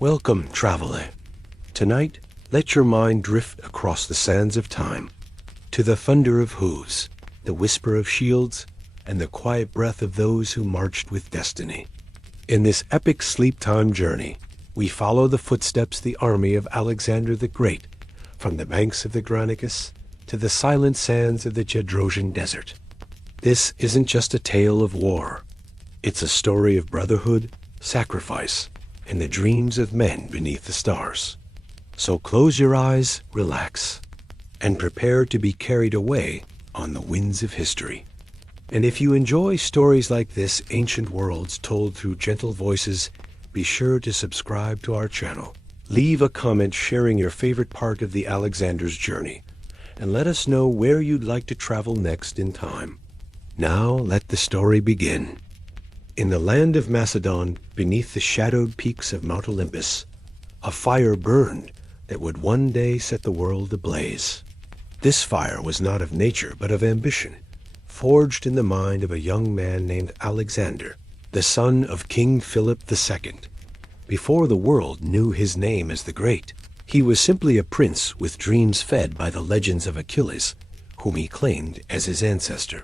Welcome, traveler. Tonight, let your mind drift across the sands of time, to the thunder of hooves, the whisper of shields, and the quiet breath of those who marched with destiny. In this epic sleep-time journey, we follow the footsteps of the army of Alexander the Great, from the banks of the Granicus to the silent sands of the Gedrosian desert. This isn't just a tale of war. It's a story of brotherhood, sacrifice, and the dreams of men beneath the stars. So close your eyes, relax, and prepare to be carried away on the winds of history. And if you enjoy stories like this, ancient worlds told through gentle voices, be sure to subscribe to our channel. Leave a comment sharing your favorite part of the Alexander's journey, and let us know where you'd like to travel next in time. Now let the story begin. In the land of Macedon, beneath the shadowed peaks of Mount Olympus, a fire burned that would one day set the world ablaze. This fire was not of nature, but of ambition, forged in the mind of a young man named Alexander, the son of King Philip II. Before the world knew his name as the Great, he was simply a prince with dreams fed by the legends of Achilles, whom he claimed as his ancestor.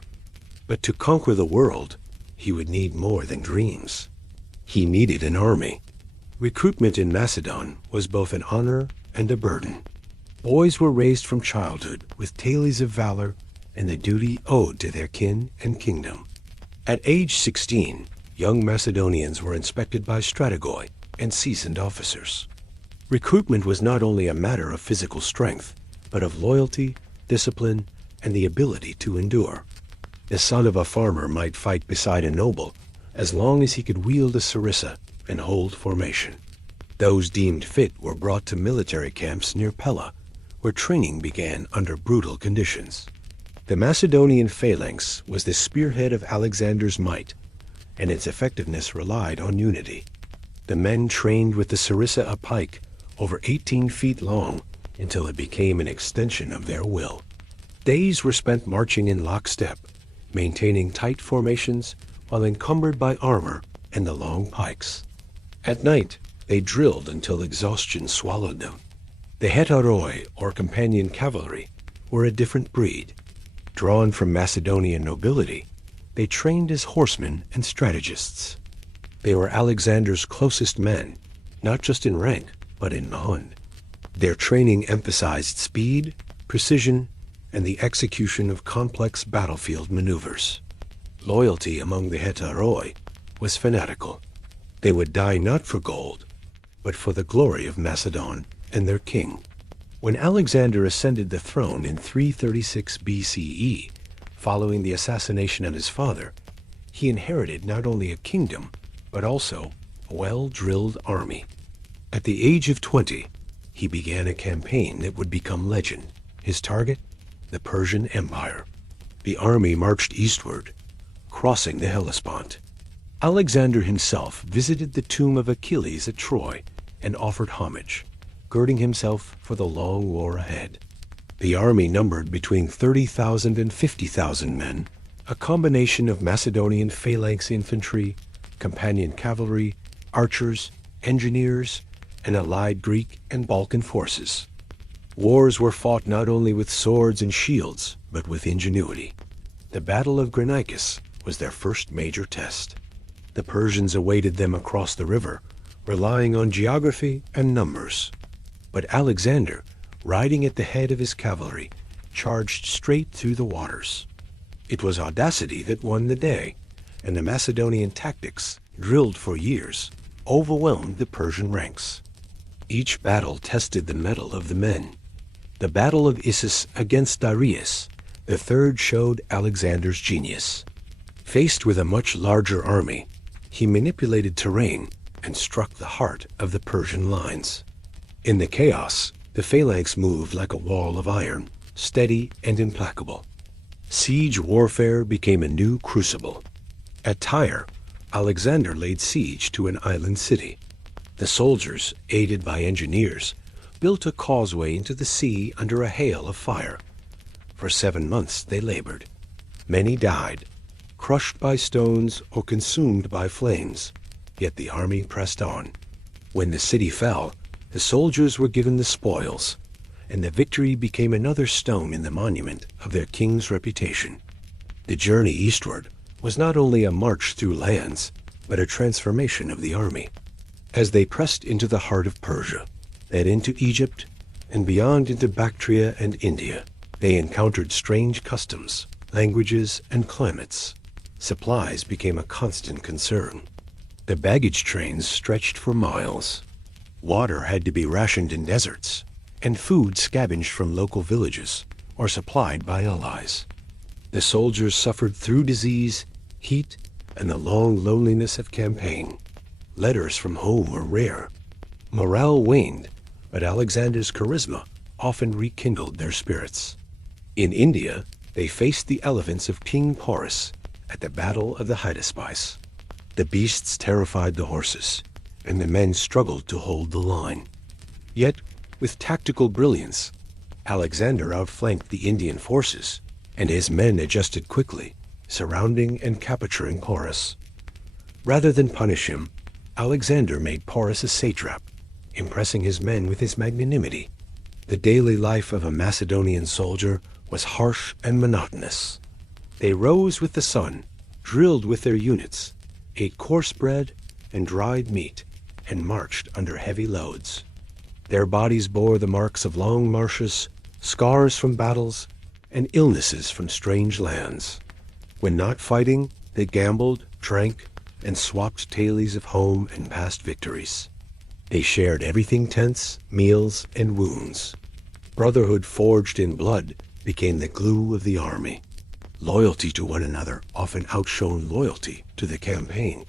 But to conquer the world, he would need more than dreams. He needed an army. Recruitment in Macedon was both an honor and a burden. Boys were raised from childhood with tales of valor and the duty owed to their kin and kingdom. At age 16, young Macedonians were inspected by strategoi and seasoned officers. Recruitment was not only a matter of physical strength, but of loyalty, discipline, and the ability to endure. The son of a farmer might fight beside a noble, as long as he could wield a sarissa and hold formation. Those deemed fit were brought to military camps near Pella, where training began under brutal conditions. The Macedonian phalanx was the spearhead of Alexander's might, and its effectiveness relied on unity. The men trained with the sarissa, a pike, over 18 feet long, until it became an extension of their will. Days were spent marching in lockstep, maintaining tight formations while encumbered by armor and the long pikes. At night, they drilled until exhaustion swallowed them. The hetaroi, or companion cavalry, were a different breed. Drawn from Macedonian nobility, they trained as horsemen and strategists. They were Alexander's closest men, not just in rank, but in mind. Their training emphasized speed, precision, and the execution of complex battlefield maneuvers. Loyalty among the hetaroi was fanatical. They would die not for gold, but for the glory of Macedon and their king. When Alexander ascended the throne in 336 BCE, following the assassination of his father, he inherited not only a kingdom, but also a well-drilled army. At the age of 20, he began a campaign that would become legend. His target? The Persian Empire. The army marched eastward, crossing the Hellespont. Alexander himself visited the tomb of Achilles at Troy and offered homage, girding himself for the long war ahead. The army numbered between 30,000 and 50,000 men, a combination of Macedonian phalanx infantry, companion cavalry, archers, engineers, and allied Greek and Balkan forces. Wars were fought not only with swords and shields, but with ingenuity. The Battle of Granicus was their first major test. The Persians awaited them across the river, relying on geography and numbers. But Alexander, riding at the head of his cavalry, charged straight through the waters. It was audacity that won the day, and the Macedonian tactics, drilled for years, overwhelmed the Persian ranks. Each battle tested the mettle of the men. The Battle of Issus against Darius, the third, showed Alexander's genius. Faced with a much larger army, he manipulated terrain and struck the heart of the Persian lines. In the chaos, the phalanx moved like a wall of iron, steady and implacable. Siege warfare became a new crucible. At Tyre, Alexander laid siege to an island city. The soldiers, aided by engineers, built a causeway into the sea under a hail of fire. For 7 months they labored. Many died, crushed by stones or consumed by flames, yet the army pressed on. When the city fell, the soldiers were given the spoils, and the victory became another stone in the monument of their king's reputation. The journey eastward was not only a march through lands, but a transformation of the army. As they pressed into the heart of Persia, then into Egypt, and beyond into Bactria and India, they encountered strange customs, languages, and climates. Supplies became a constant concern. The baggage trains stretched for miles. Water had to be rationed in deserts, and food scavenged from local villages or supplied by allies. The soldiers suffered through disease, heat, and the long loneliness of campaign. Letters from home were rare. Morale waned, but Alexander's charisma often rekindled their spirits. In India, they faced the elephants of King Porus at the Battle of the Hydaspes. The beasts terrified the horses, and the men struggled to hold the line. Yet, with tactical brilliance, Alexander outflanked the Indian forces, and his men adjusted quickly, surrounding and capturing Porus. Rather than punish him, Alexander made Porus a satrap, impressing his men with his magnanimity. The daily life of a Macedonian soldier was harsh and monotonous. They rose with the sun, drilled with their units, ate coarse bread and dried meat, and marched under heavy loads. Their bodies bore the marks of long marches, scars from battles, and illnesses from strange lands. When not fighting, they gambled, drank, and swapped tales of home and past victories. They shared everything: tents, meals, and wounds. Brotherhood forged in blood became the glue of the army. Loyalty to one another often outshone loyalty to the campaign.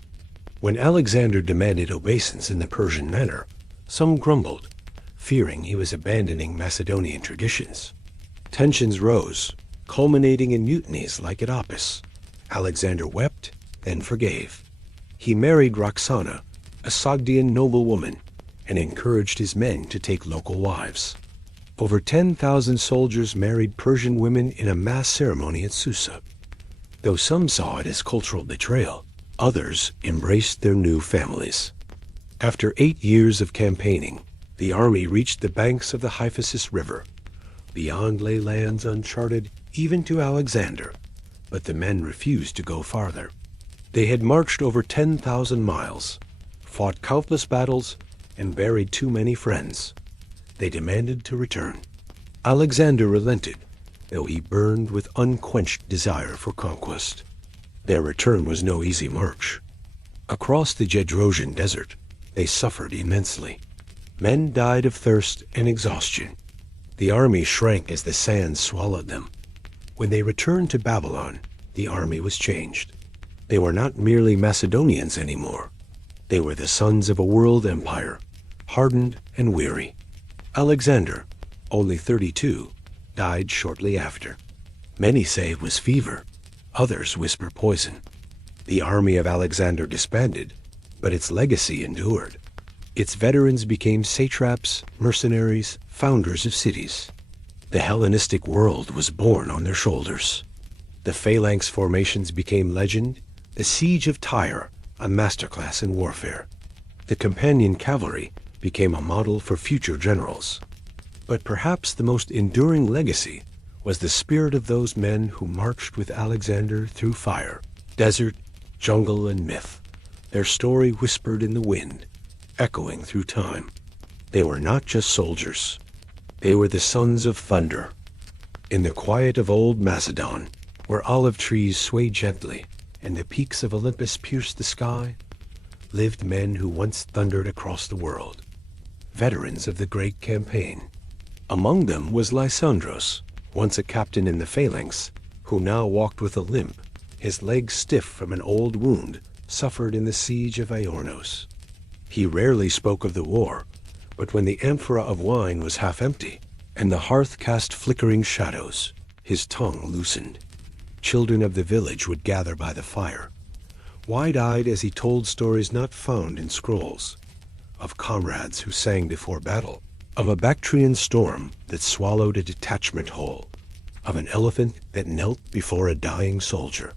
When Alexander demanded obeisance in the Persian manner, some grumbled, fearing he was abandoning Macedonian traditions. Tensions rose, culminating in mutinies like at Opis. Alexander wept, then forgave. He married Roxana, a Sogdian noblewoman, and encouraged his men to take local wives. Over 10,000 soldiers married Persian women in a mass ceremony at Susa. Though some saw it as cultural betrayal, others embraced their new families. After 8 years of campaigning, the army reached the banks of the Hyphasis River. Beyond lay lands uncharted even to Alexander, but the men refused to go farther. They had marched over 10,000 miles, fought countless battles, and buried too many friends. They demanded to return. Alexander relented, though he burned with unquenched desire for conquest. Their return was no easy march. Across the Gedrosian desert, they suffered immensely. Men died of thirst and exhaustion. The army shrank as the sand swallowed them. When they returned to Babylon, the army was changed. They were not merely Macedonians anymore. They were the sons of a world empire, hardened and weary. Alexander, only 32, died shortly after. Many say it was fever. Others whisper poison. The army of Alexander disbanded, but its legacy endured. Its veterans became satraps, mercenaries, founders of cities. The Hellenistic world was born on their shoulders. The phalanx formations became legend, the siege of Tyre a masterclass in warfare. The companion cavalry became a model for future generals. But perhaps the most enduring legacy was the spirit of those men who marched with Alexander through fire, desert, jungle, and myth, their story whispered in the wind, echoing through time. They were not just soldiers. They were the sons of thunder. In the quiet of old Macedon, where olive trees swayed gently and the peaks of Olympus pierced the sky, lived men who once thundered across the world, veterans of the great campaign. Among them was Lysandros, once a captain in the phalanx, who now walked with a limp, his legs stiff from an old wound suffered in the siege of Aornos. He rarely spoke of the war, but when the amphora of wine was half empty, and the hearth cast flickering shadows, his tongue loosened. Children of the village would gather by the fire, wide-eyed as he told stories not found in scrolls, of comrades who sang before battle, of a Bactrian storm that swallowed a detachment whole, of an elephant that knelt before a dying soldier.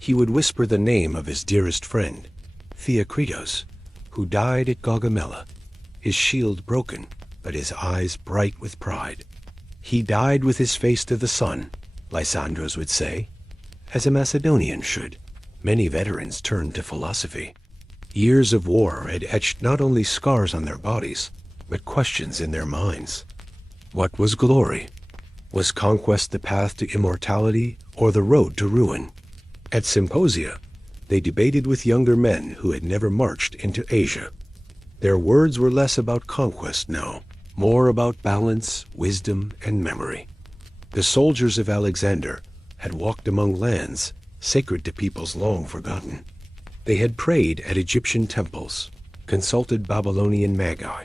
He would whisper the name of his dearest friend, Theocritos, who died at Gaugamela his shield broken, but his eyes bright with pride. He died with his face to the sun, Lysandros would say, as a Macedonian should. Many veterans turned to philosophy. Years of war had etched not only scars on their bodies, but questions in their minds. What was glory? Was conquest the path to immortality or the road to ruin? At symposia, they debated with younger men who had never marched into Asia. Their words were less about conquest now, more about balance, wisdom, and memory. The soldiers of Alexander had walked among lands sacred to peoples long forgotten. They had prayed at Egyptian temples, consulted Babylonian magi,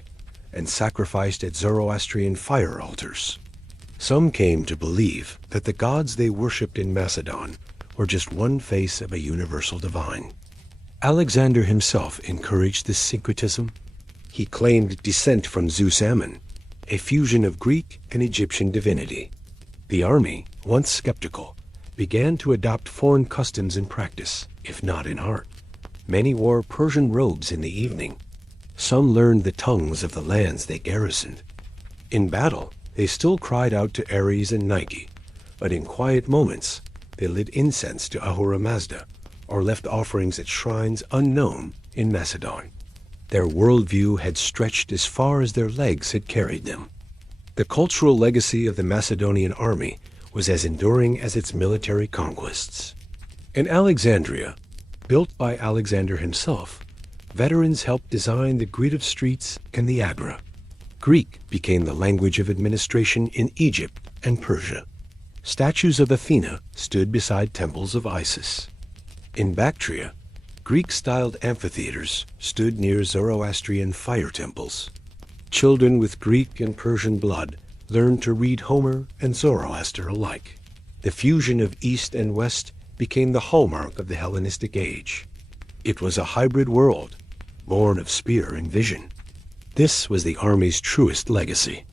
and sacrificed at Zoroastrian fire altars. Some came to believe that the gods they worshipped in Macedon were just one face of a universal divine. Alexander himself encouraged this syncretism. He claimed descent from Zeus Ammon, a fusion of Greek and Egyptian divinity. The army, once skeptical, began to adopt foreign customs in practice, if not in heart. Many wore Persian robes in the evening. Some learned the tongues of the lands they garrisoned. In battle, they still cried out to Ares and Nike, but in quiet moments, they lit incense to Ahura Mazda or left offerings at shrines unknown in Macedon. Their worldview had stretched as far as their legs had carried them. The cultural legacy of the Macedonian army was as enduring as its military conquests. In Alexandria, built by Alexander himself, veterans helped design the grid of streets and the agora. Greek became the language of administration in Egypt and Persia. Statues of Athena stood beside temples of Isis. In Bactria, Greek-styled amphitheaters stood near Zoroastrian fire temples. Children with Greek and Persian blood learned to read Homer and Zoroaster alike. The fusion of East and West became the hallmark of the Hellenistic age. It was a hybrid world, born of spear and vision. This was the army's truest legacy.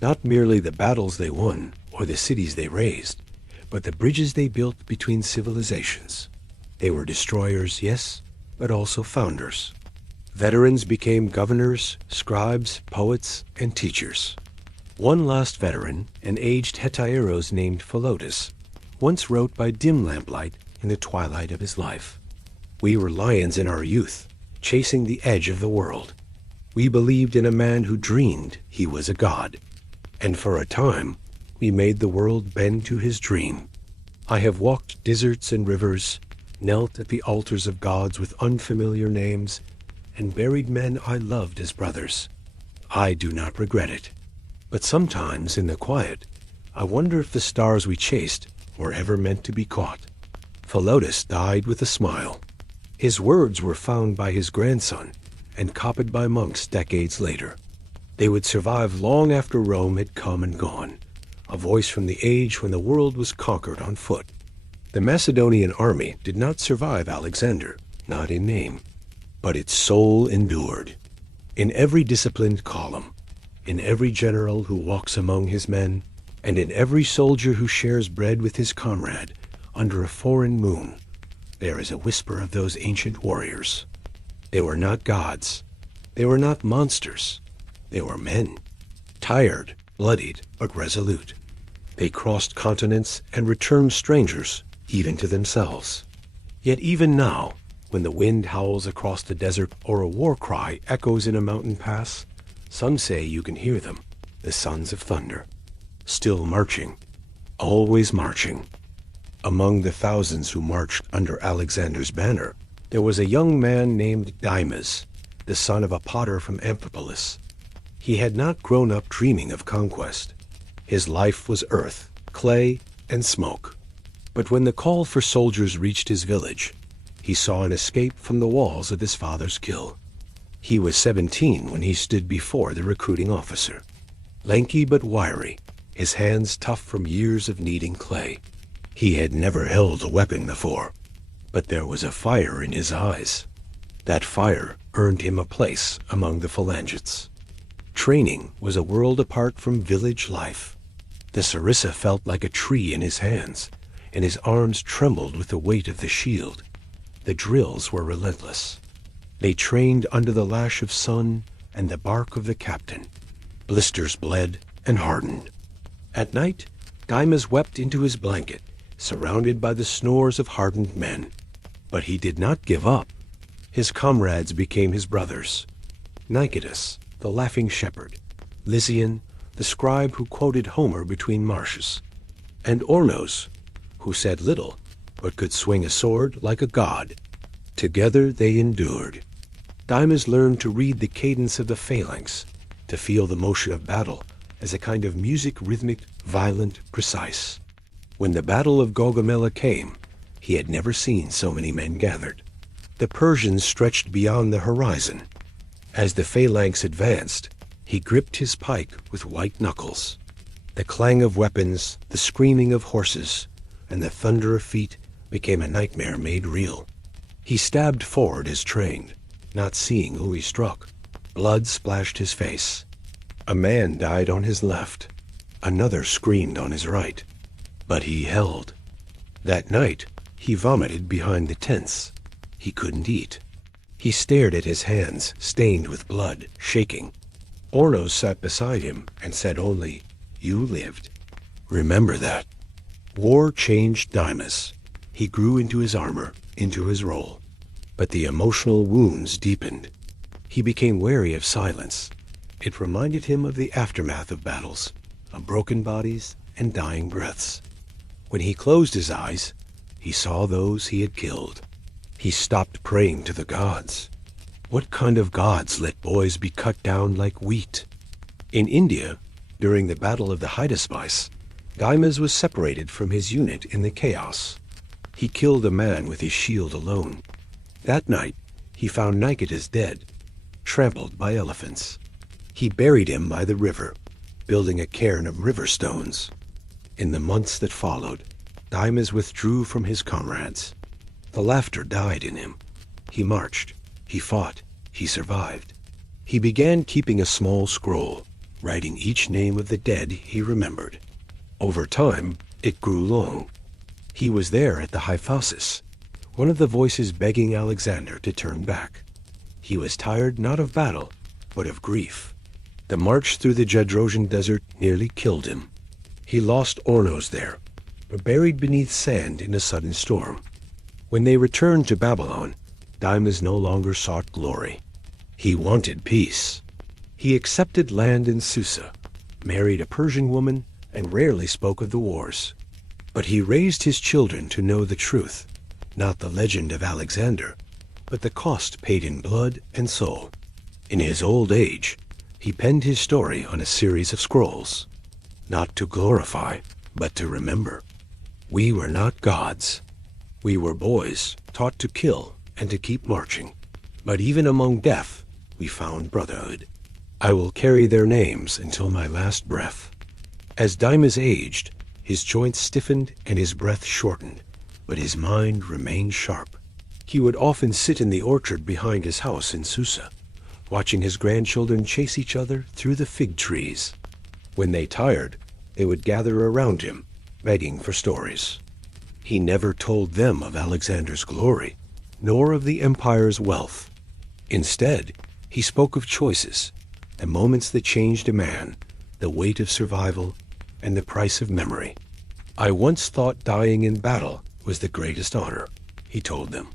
Not merely the battles they won or the cities they razed, but the bridges they built between civilizations. They were destroyers, yes, but also founders. Veterans became governors, scribes, poets, and teachers. One last veteran, an aged Hetairos named Philotas, once wrote by dim lamplight in the twilight of his life. We were lions in our youth, chasing the edge of the world. We believed in a man who dreamed he was a god, and for a time we made the world bend to his dream. I have walked deserts and rivers, knelt at the altars of gods with unfamiliar names, and buried men I loved as brothers. I do not regret it. But sometimes in the quiet, I wonder if the stars we chased were ever meant to be caught. Philotas died with a smile. His words were found by his grandson and copied by monks decades later. They would survive long after Rome had come and gone, a voice from the age when the world was conquered on foot. The Macedonian army did not survive Alexander, not in name, but its soul endured. In every disciplined column, in every general who walks among his men, and in every soldier who shares bread with his comrade under a foreign moon, there is a whisper of those ancient warriors. They were not gods. They were not monsters. They were men, tired, bloodied, but resolute. They crossed continents and returned strangers, even to themselves. Yet even now, when the wind howls across the desert or a war cry echoes in a mountain pass, some say you can hear them, the sons of thunder, still marching, always marching. Among the thousands who marched under Alexander's banner, there was a young man named Dymas, the son of a potter from Amphipolis. He had not grown up dreaming of conquest. His life was earth, clay, and smoke. But when the call for soldiers reached his village, he saw an escape from the walls of his father's kill. He was 17 when he stood before the recruiting officer. Lanky but wiry, his hands tough from years of kneading clay. He had never held a weapon before, but there was a fire in his eyes. That fire earned him a place among the phalangists. Training was a world apart from village life. The sarissa felt like a tree in his hands, and his arms trembled with the weight of the shield. The drills were relentless. They trained under the lash of sun, and the bark of the captain. Blisters bled and hardened. At night, Dymas wept into his blanket, surrounded by the snores of hardened men. But he did not give up. His comrades became his brothers. Nicetas, the laughing shepherd, Lysian, the scribe who quoted Homer between marshes, and Ornos, who said little, but could swing a sword like a god. Together they endured. Dymas learned to read the cadence of the phalanx, to feel the motion of battle as a kind of music, rhythmic, violent, precise. When the Battle of Gaugamela came, he had never seen so many men gathered. The Persians stretched beyond the horizon. As the phalanx advanced, he gripped his pike with white knuckles. The clang of weapons, the screaming of horses, and the thunder of feet became a nightmare made real. He stabbed forward as trained, not seeing who he struck. Blood splashed his face. A man died on his left. Another screamed on his right. But he held. That night, he vomited behind the tents. He couldn't eat. He stared at his hands, stained with blood, shaking. Ornos sat beside him and said only, "You lived. Remember that." War changed Dymas. He grew into his armor, into his role. But the emotional wounds deepened. He became wary of silence. It reminded him of the aftermath of battles, of broken bodies and dying breaths. When he closed his eyes, he saw those he had killed. He stopped praying to the gods. What kind of gods let boys be cut down like wheat? In India, during the Battle of the Hydaspes, Dymas was separated from his unit in the chaos. He killed a man with his shield alone. That night, he found Nicetas dead, trampled by elephants. He buried him by the river, building a cairn of river stones. In the months that followed, Dymas withdrew from his comrades. The laughter died in him. He marched, he fought, he survived. He began keeping a small scroll, writing each name of the dead he remembered. Over time, it grew long. He was there at the Hyphasis, one of the voices begging Alexander to turn back. He was tired not of battle, but of grief. The march through the Gedrosian desert nearly killed him. He lost Ornos there, but buried beneath sand in a sudden storm. When they returned to Babylon, Dymas no longer sought glory. He wanted peace. He accepted land in Susa, married a Persian woman, and rarely spoke of the wars. But he raised his children to know the truth, not the legend of Alexander, but the cost paid in blood and soul. In his old age, he penned his story on a series of scrolls, not to glorify, but to remember. We were not gods. We were boys, taught to kill and to keep marching. But even among death, we found brotherhood. I will carry their names until my last breath. As Dymas aged, his joints stiffened and his breath shortened, but his mind remained sharp. He would often sit in the orchard behind his house in Susa, watching his grandchildren chase each other through the fig trees. When they tired, they would gather around him, begging for stories. He never told them of Alexander's glory, nor of the empire's wealth. Instead, he spoke of choices, the moments that changed a man, the weight of survival, and the price of memory. I once thought dying in battle was the greatest honor, he told them.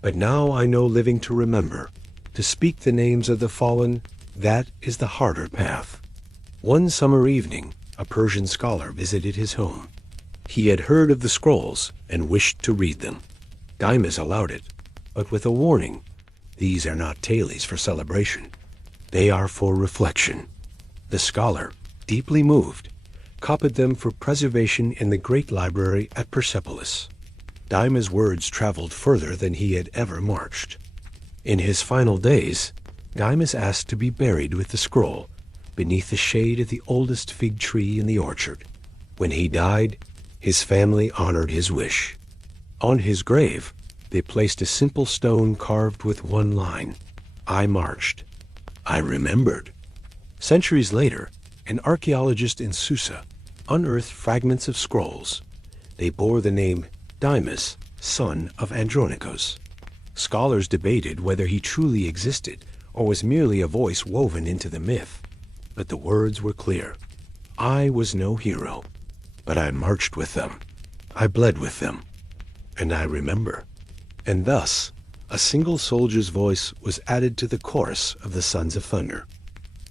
But now I know living to remember, to speak the names of the fallen, that is the harder path. One summer evening, a Persian scholar visited his home. He had heard of the scrolls and wished to read them. Dymas allowed it, but with a warning. These are not tales for celebration. They are for reflection. The scholar, deeply moved, copied them for preservation in the great library at Persepolis. Dymas' words traveled further than he had ever marched. In his final days, Dymas asked to be buried with the scroll beneath the shade of the oldest fig tree in the orchard. When he died, his family honored his wish. On his grave, they placed a simple stone carved with one line, "I marched. I remembered." Centuries later, an archaeologist in Susa unearthed fragments of scrolls. They bore the name Dymas, son of Andronicus. Scholars debated whether he truly existed or was merely a voice woven into the myth, but the words were clear. I was no hero, but I marched with them. I bled with them, and I remember. And thus, a single soldier's voice was added to the chorus of the Sons of Thunder.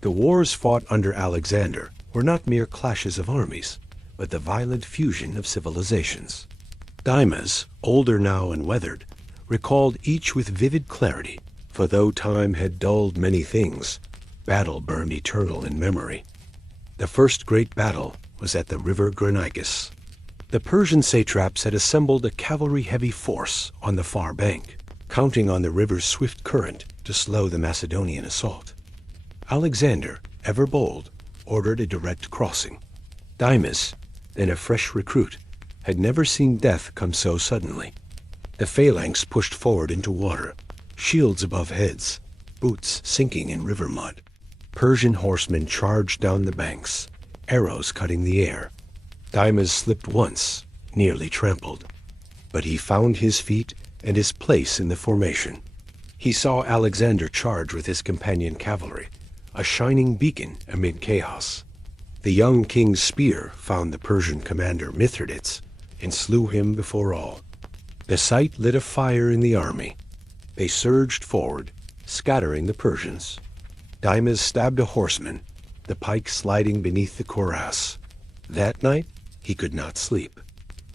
The wars fought under Alexander were not mere clashes of armies, but the violent fusion of civilizations. Dymas, older now and weathered, recalled each with vivid clarity, for though time had dulled many things, battle burned eternal in memory. The first great battle was at the river Granicus. The Persian satraps had assembled a cavalry-heavy force on the far bank, counting on the river's swift current to slow the Macedonian assault. Alexander, ever bold, ordered a direct crossing. Dymas, then a fresh recruit, had never seen death come so suddenly. The phalanx pushed forward into water, shields above heads, boots sinking in river mud. Persian horsemen charged down the banks, arrows cutting the air. Dymas slipped once, nearly trampled. But he found his feet and his place in the formation. He saw Alexander charge with his companion cavalry, a shining beacon amid chaos. The young king's spear found the Persian commander Mithridates and slew him before all. The sight lit a fire in the army. They surged forward, scattering the Persians. Dymas stabbed a horseman, the pike sliding beneath the cuirass. That night, he could not sleep,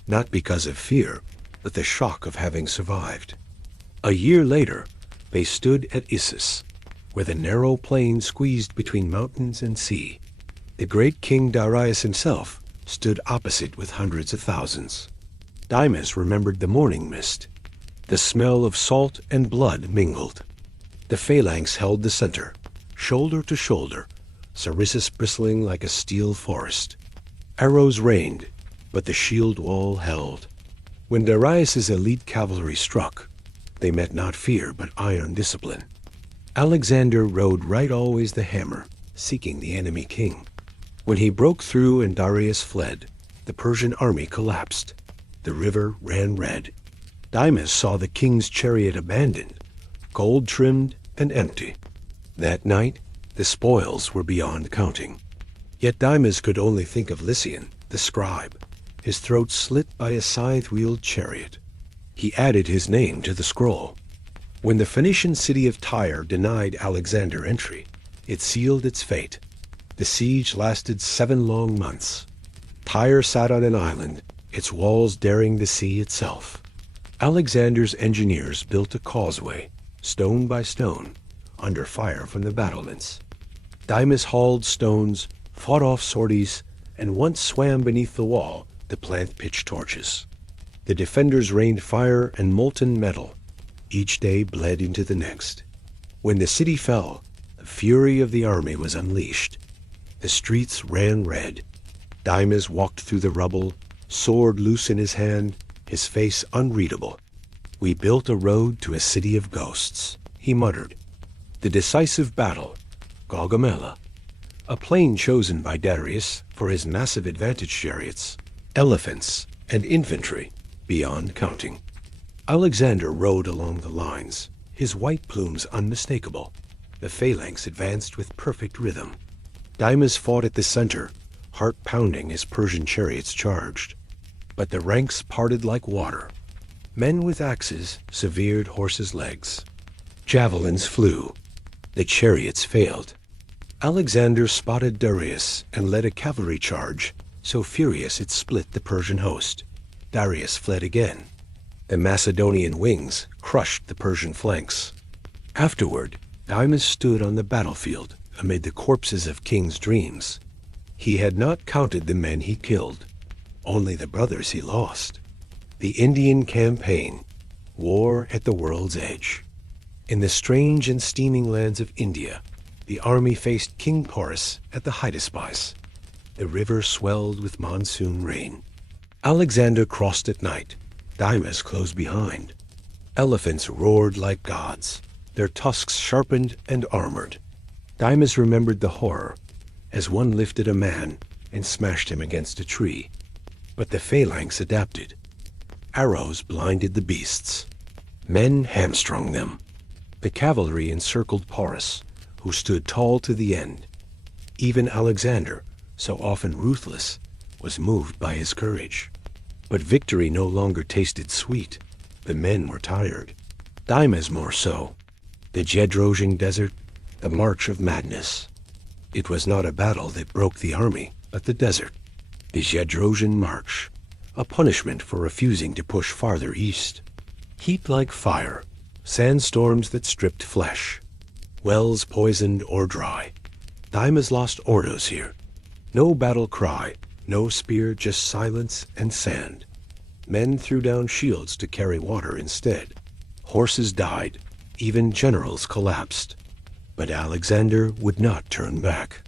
not because of fear, but the shock of having survived. A year later, they stood at Issus, where the narrow plain squeezed between mountains and sea. The great king Darius himself stood opposite with hundreds of thousands. Dymas remembered the morning mist. The smell of salt and blood mingled. The phalanx held the center, shoulder to shoulder, Sarissus bristling like a steel forest. Arrows rained, but the shield wall held. When Darius's elite cavalry struck, they met not fear but iron discipline. Alexander rode right always the hammer, seeking the enemy king. When he broke through and Darius fled, the Persian army collapsed. The river ran red. Dymas saw the king's chariot abandoned, gold-trimmed and empty. That night, the spoils were beyond counting. Yet Dymas could only think of Lycian, the scribe, his throat slit by a scythe-wheeled chariot. He added his name to the scroll. When the Phoenician city of Tyre denied Alexander entry, it sealed its fate. The siege lasted 7 long months. Tyre sat on an island, its walls daring the sea itself. Alexander's engineers built a causeway, stone by stone, under fire from the battlements. Dymas hauled stones, fought off sorties, and once swam beneath the wall to plant pitch torches. The defenders rained fire and molten metal. Each day bled into the next. When the city fell, the fury of the army was unleashed. The streets ran red. Dymas walked through the rubble, sword loose in his hand, his face unreadable. We built a road to a city of ghosts, he muttered. The decisive battle, Gaugamela, a plain chosen by Darius for his massive advantage chariots, elephants, and infantry beyond counting. Alexander rode along the lines, his white plumes unmistakable. The phalanx advanced with perfect rhythm. Dymas fought at the center, heart pounding as Persian chariots charged. But the ranks parted like water. Men with axes severed horses' legs. Javelins flew. The chariots failed. Alexander spotted Darius and led a cavalry charge, so furious it split the Persian host. Darius fled again. The Macedonian wings crushed the Persian flanks. Afterward, Dymas stood on the battlefield amid the corpses of kings' dreams. He had not counted the men he killed, only the brothers he lost. The Indian campaign, war at the world's edge. In the strange and steaming lands of India, the army faced King Porus at the Hydaspes. The river swelled with monsoon rain. Alexander crossed at night, Dymas close behind. Elephants roared like gods, their tusks sharpened and armored. Dymas remembered the horror as one lifted a man and smashed him against a tree. But the phalanx adapted. Arrows blinded the beasts. Men hamstrung them. The cavalry encircled Porus, who stood tall to the end. Even Alexander, so often ruthless, was moved by his courage. But victory no longer tasted sweet. The men were tired. Dymas more so. The Gedrosian desert, the march of madness. It was not a battle that broke the army, but the desert. The Gedrosian march, a punishment for refusing to push farther east. Heat like fire, sandstorms that stripped flesh, wells poisoned or dry. Dymas lost Ordos here. No battle cry, no spear, just silence and sand. Men threw down shields to carry water instead. Horses died, even generals collapsed. But Alexander would not turn back.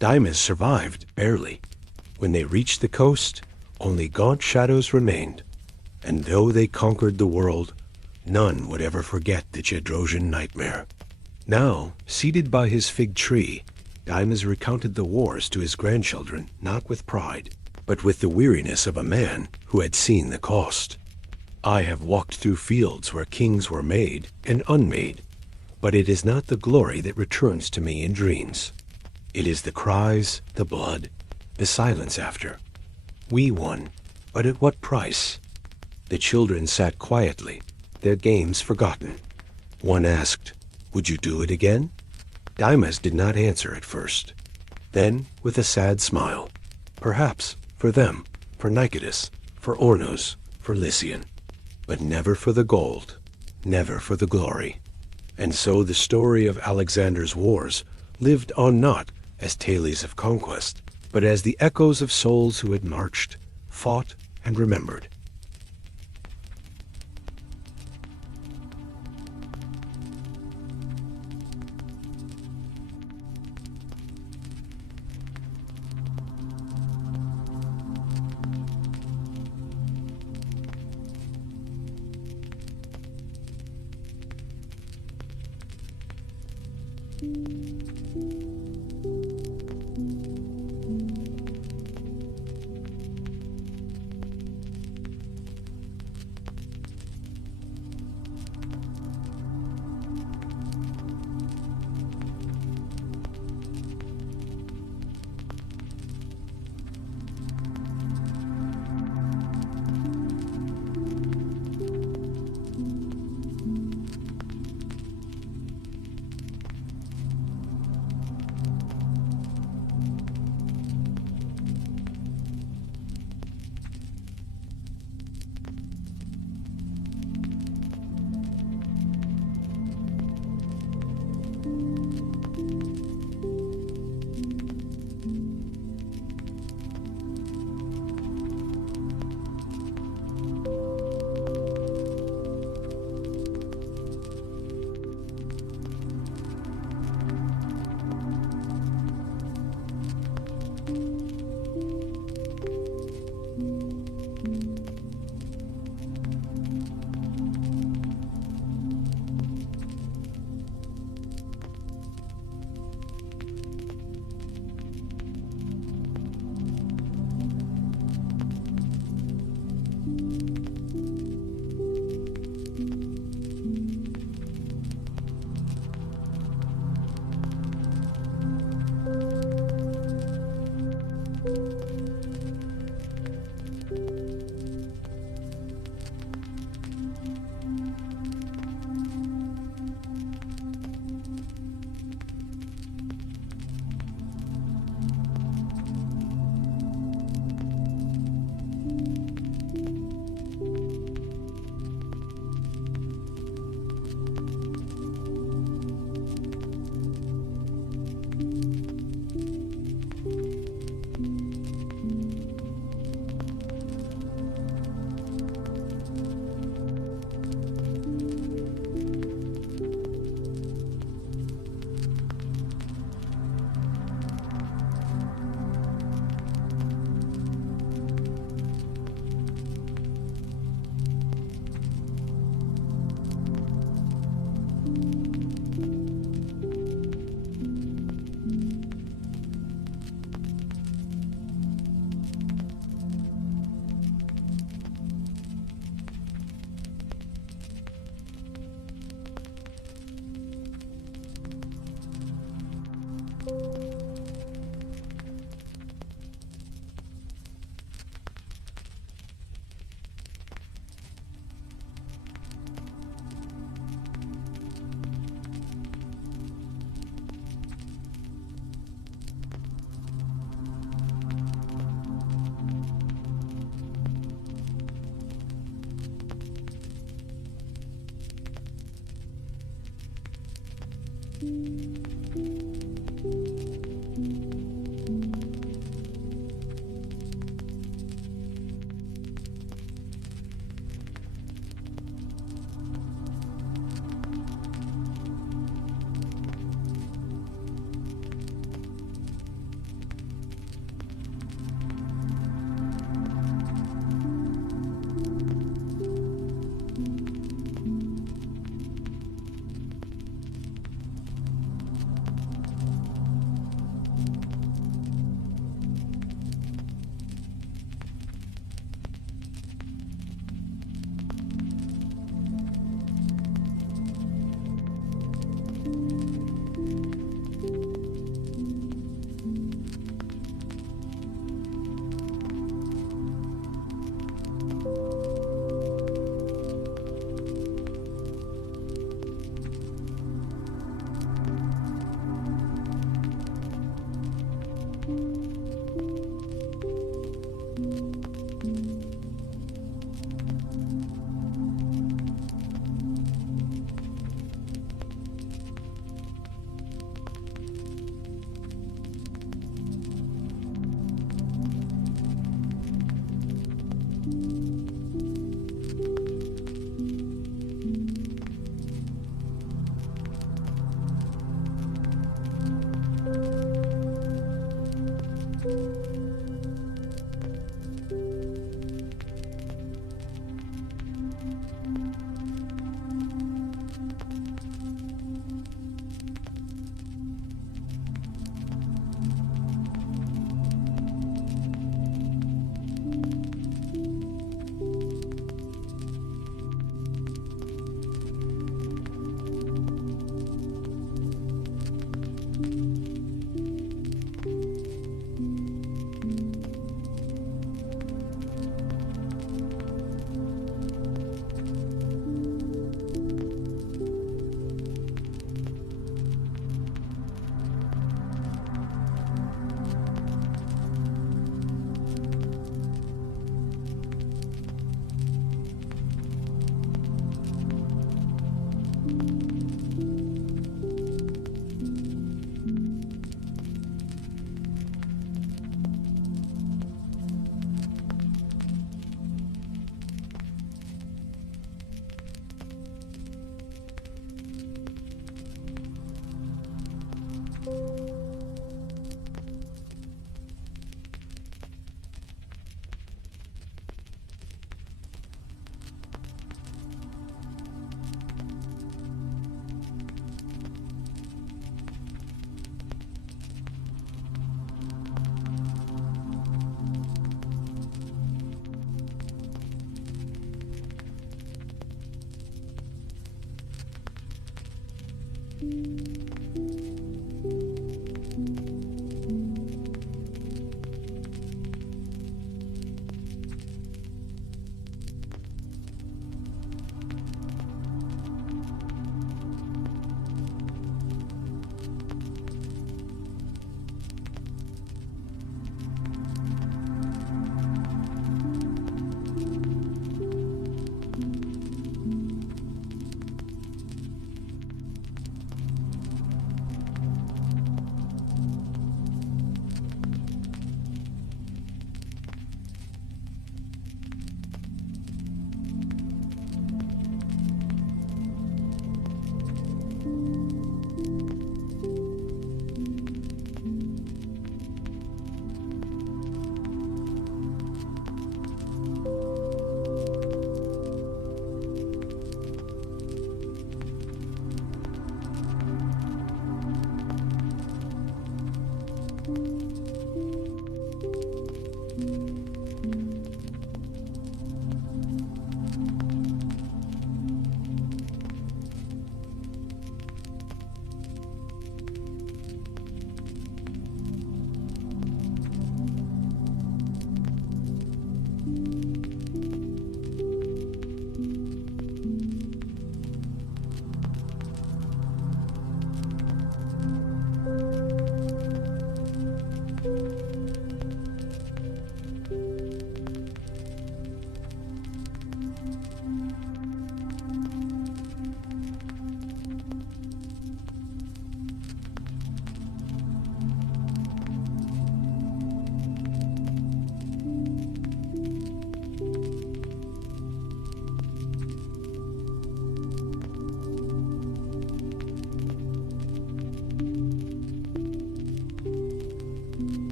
Dymas survived, barely. When they reached the coast, only gaunt shadows remained. And though they conquered the world, none would ever forget the Gedrosian nightmare. Now, seated by his fig tree, Dymas recounted the wars to his grandchildren, not with pride, but with the weariness of a man who had seen the cost. I have walked through fields where kings were made and unmade, but it is not the glory that returns to me in dreams. It is the cries, the blood, the silence after. We won, but at what price? The children sat quietly, their games forgotten. One asked, "Would you do it again?" Dymas did not answer at first. Then, with a sad smile, "Perhaps, for them, for Nicetas, for Ornos, for Lycian, but never for the gold, never for the glory." And so the story of Alexander's wars lived on not as tales of conquest, but as the echoes of souls who had marched, fought, and remembered.